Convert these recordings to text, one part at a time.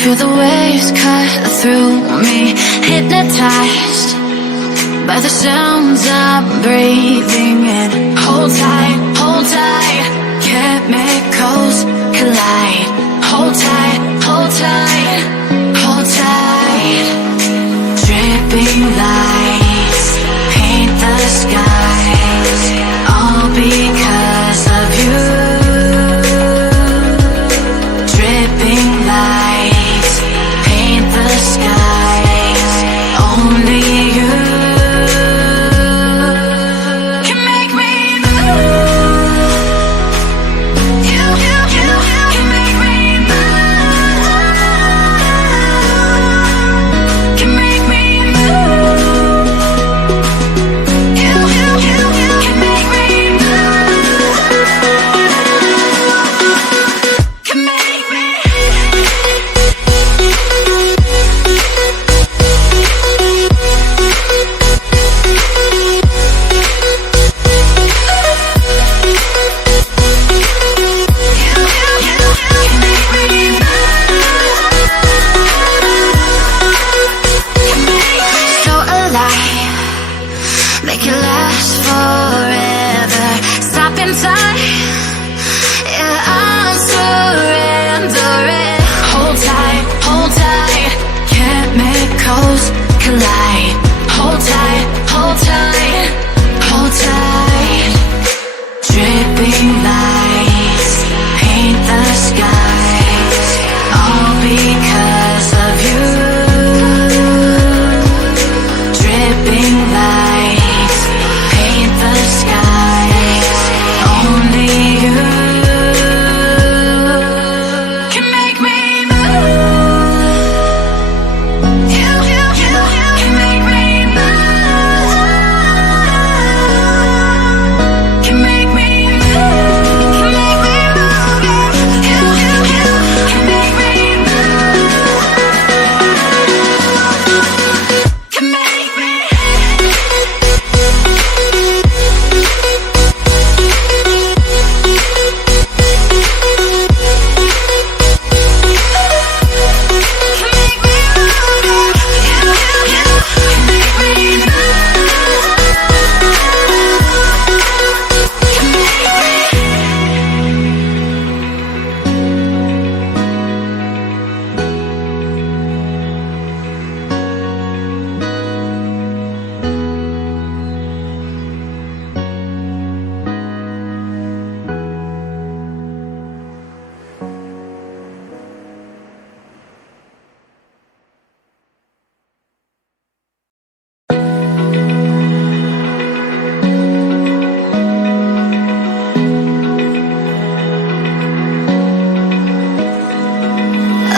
Feel the waves cut through me, hypnotized by the sounds I'm breathing in. Hold tight, chemicals collide. Hold tight, hold tight, hold tight. Dripping lights paint the skies, all because of you. Dripping lights paint the skies, only you can make me move. You can make me move. Can make me move. You can make me move. Can make me. So alive, make it last forever. Stop in time, yeah, I'm surrendering. Hold tight, chemicals collide. Hold tight, hold tight, hold tight. Dripping lights paint the skies, all because of you. Dripping lights paint the skies, only you can make me move. You can make me move. Can make me move. Can make me move. You can make me move. Can make me.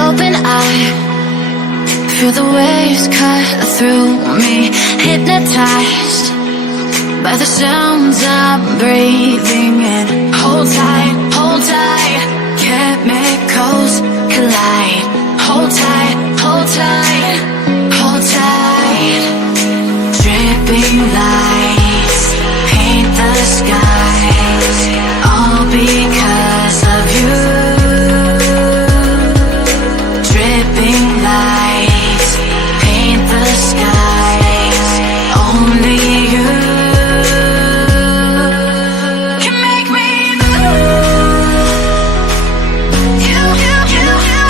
Open eye, feel the waves cut through me, hypnotized by the sounds I'm breathing in. Hold tight, chemicals collide. Hold tight, hold tight, hold tight. Dripping lights paint the skies, all because of you. Dripping lights paint the skies, only you can make me move. You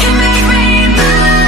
can make me move.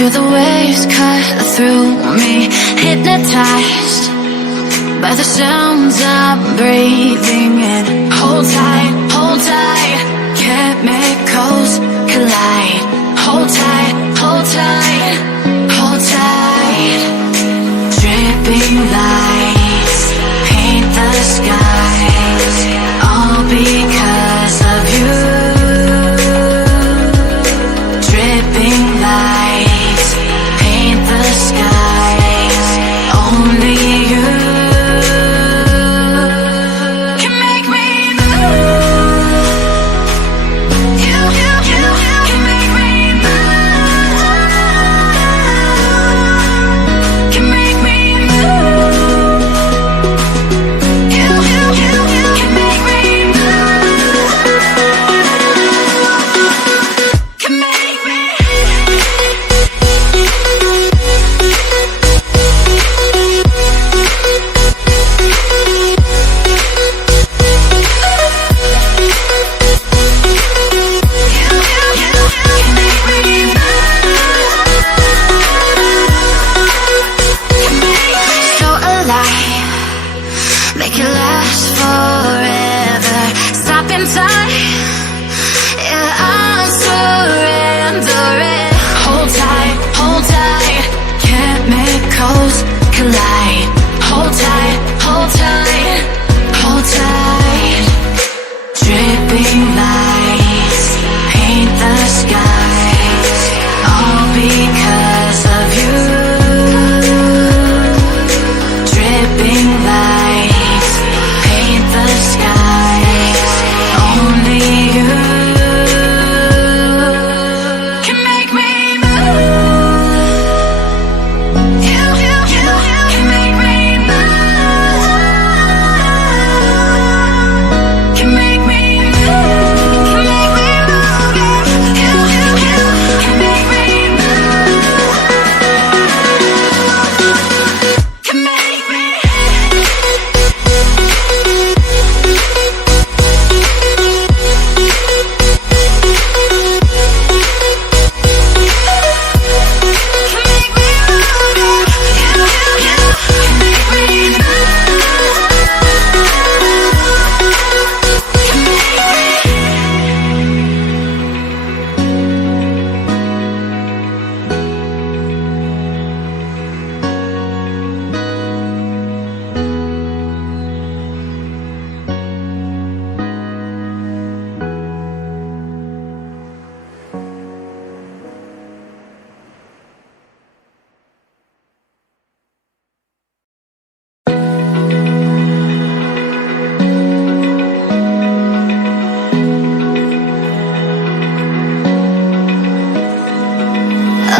Feel the waves cut through me, hypnotized by the sounds I'm breathing in. Hold tight, chemicals collide. Hold tight, hold tight, hold tight. Dripping lights paint the skies, all because of you. Dripping lights paint the skies, only you can make me move. You can make me move. Can make me move. You can make me move. Can make me. So alive, make it last forever. Stop in time, yeah, I'm surrendering. Hold tight, chemicals collide. Hold tight, hold tight, hold tight. Dripping lights paint the skies, all because of you. Dripping lights paint the skies, only you can make me move. You can make me move. Can make me move. Can make me move. You can make me move. Can make me.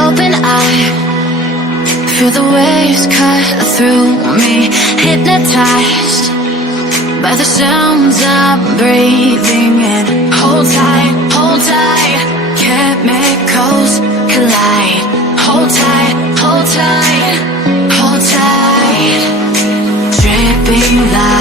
Open eye, feel the waves cut through me, hypnotized by the sounds I'm breathing in. Hold tight, chemicals collide. Hold tight, hold tight, hold tight. Dripping light